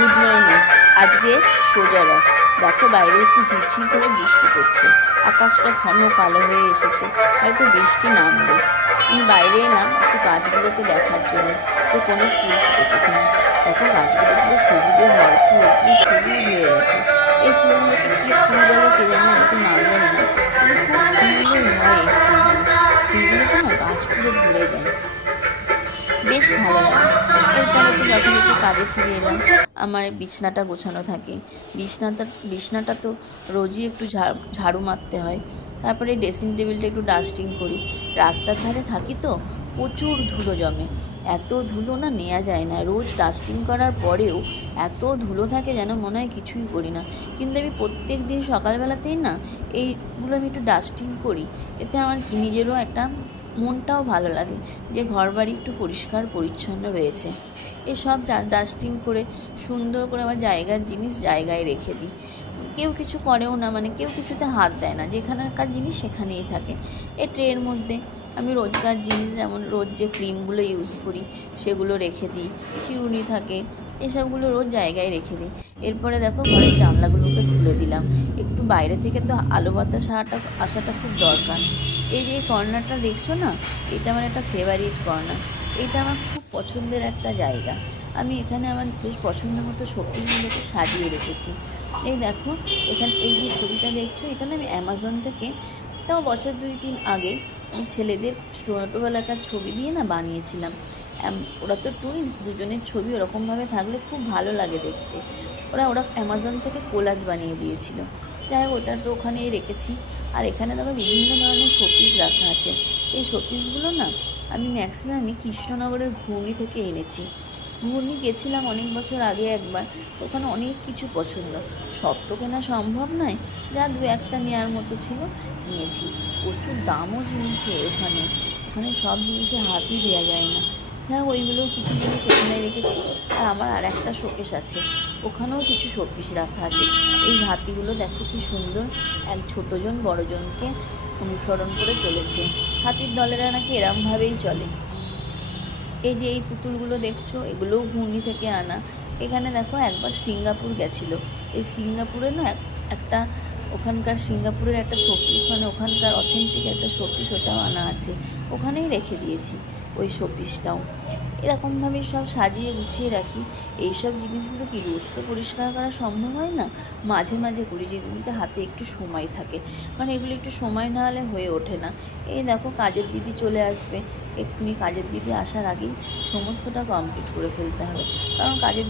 Good morning. আজকে সোজা রাত। দেখো বাইরে একটু ঝিরঝির করে বৃষ্টি পড়ছে, আকাশটা ঘন কালো হয়ে এসেছে, হয়তো বৃষ্টি নামবে। আমি বাইরে এলাম একটু গাছগুলোকে দেখার জন্য যে কোনো ফুল ফুটেছে কিনা। দেখো গাছগুলো পুরো সবুজে ভরপুর, পুরো সবুজ হয়ে গেছে। এই ফুলগুলোকে কি ফুল বলে কে জানে, আমি তো নাম জানি না, কিন্তু খুব সুন্দর হয় এই ফুলগুলো। ফুলগুলোতে না গাছ পুরো ভরে যায়, বেশ ভালো লাগে। এরপরে তো যথারীতি কাজে ফিরে এলাম। আমার বিছনাটা গোছানো থাকে। বিছনাটা তো রোজই একটু ঝাড়ু মারতে হয়। তারপরে ড্রেসিং টেবিলটা একটু ডাস্টিং করি। রাস্তার ধারে থাকি তো প্রচুর ধুলো জমে, এত ধুলো না নেওয়া যায় না। রোজ ডাস্টিং করার পরেও এত ধুলো থাকে যেন মনে হয় কিছুই করি না। কিন্তু আমি প্রত্যেক দিন সকালবেলাতেই না এইগুলো আমি একটু ডাস্টিং করি। এতে আমার কি নিজেরও একটা মনটাও ভালো লাগে যে ঘর বাড়ি একটু পরিষ্কার পরিচ্ছন্ন রয়েছে। এসব ডাস্টিং করে সুন্দর করে আমার জায়গার জিনিস জায়গায় রেখে দিই। কেউ কিছু করেও না, মানে কেউ কিছুতে হাত দেয় না, যেখানকার জিনিস সেখানেই থাকে। এই ট্রের মধ্যে আমি রোজকার জিনিস, যেমন রোজ যে ক্রিমগুলো ইউজ করি সেগুলো রেখে দিই, চিরুনি থাকে, এসবগুলো রোজ জায়গায় রেখে দিই। এরপরে দেখো ঘরের জানলাগুলোকে খুলে দিলাম, একটু বাইরে থেকে তো আলো বাতাস আসাটা খুব দরকার। এই যে কর্নারটা দেখছো না, এটা আমার একটা ফেভারিট কর্নার। এটা আমার খুব পছন্দের একটা জায়গা। আমি এখানে আমার বেশ পছন্দের মতো শোপিসগুলোকে সাজিয়ে রেখেছি। এই দেখো এখানে এই যে ছবিটা দেখছো, এটা না আমি অ্যামাজন থেকে, তাও বছর 2-3 আগে আমি ছেলেদের ছোটোবেলাকার ছবি দিয়ে না বানিয়েছিলাম। ওরা তো টুইন্স, দুজনের ছবি ওরকমভাবে থাকলে খুব ভালো লাগে দেখতে। ওরা অ্যামাজন থেকে কোলাজ বানিয়ে দিয়েছিল। যাই হোক, ওটা তো ওখানেই রেখেছি। আর এখানে দেখো বিভিন্ন ধরনের শোপিস রাখা আছে। এই শোপিসগুলো না আমি ম্যাক্সিমামই কৃষ্ণনগরের ঘূর্ণি থেকে এনেছি। ঘূর্ণি গেছিলাম অনেক বছর আগে একবার, ওখানে অনেক কিছু পছন্দ। সব তো কেনা সম্ভব নয়, যা 2-1টা নেওয়ার মতো ছিল নিয়েছি। প্রচুর দামও জিনিসে ওখানে, ওখানে সব জিনিসে হাতই দেওয়া যায় না। হ্যাঁ, ওইগুলোও কিছু জিনিস এখানে রেখেছি। আর আমার আর একটা শোকেস আছে, ওখানেও কিছু শোপিস রাখা আছে। এই হাতিগুলো দেখো কি সুন্দর, এক ছোটোজন বড়জনকে অনুসরণ করে চলেছে। হাতির দলেরা নাকি এরমভাবেই চলে। এই যে এই পুতুলগুলো দেখছো, এগুলোও ঘূর্ণি থেকে আনা। এখানে দেখো একবার সিঙ্গাপুর গেছিলো, এই সিঙ্গাপুরে না একটা ওখানকার সিঙ্গাপুরের একটা শোপিস, মানে ওখানকার অথেন্টিক একটা শোপিস, ওটাও আনা আছে, ওখানেই রেখে দিয়েছি ওই শোপিসটাও। এরকমভাবেই সব সাজিয়ে গুছিয়ে রাখি। এইসব জিনিসগুলো কি রোজ তো পরিষ্কার করা সম্ভব হয় না, মাঝে মাঝে করি, যেদিনকে হাতে একটু সময় থাকে, কারণ এগুলো একটু সময় না হলে হয়ে ওঠে না। এই দেখো কাজের দিদি চলে আসবে, এক্ষুনি কাজের দিদি আসার আগেই সমস্তটা কমপ্লিট করে ফেলতে হবে, কারণ কাজের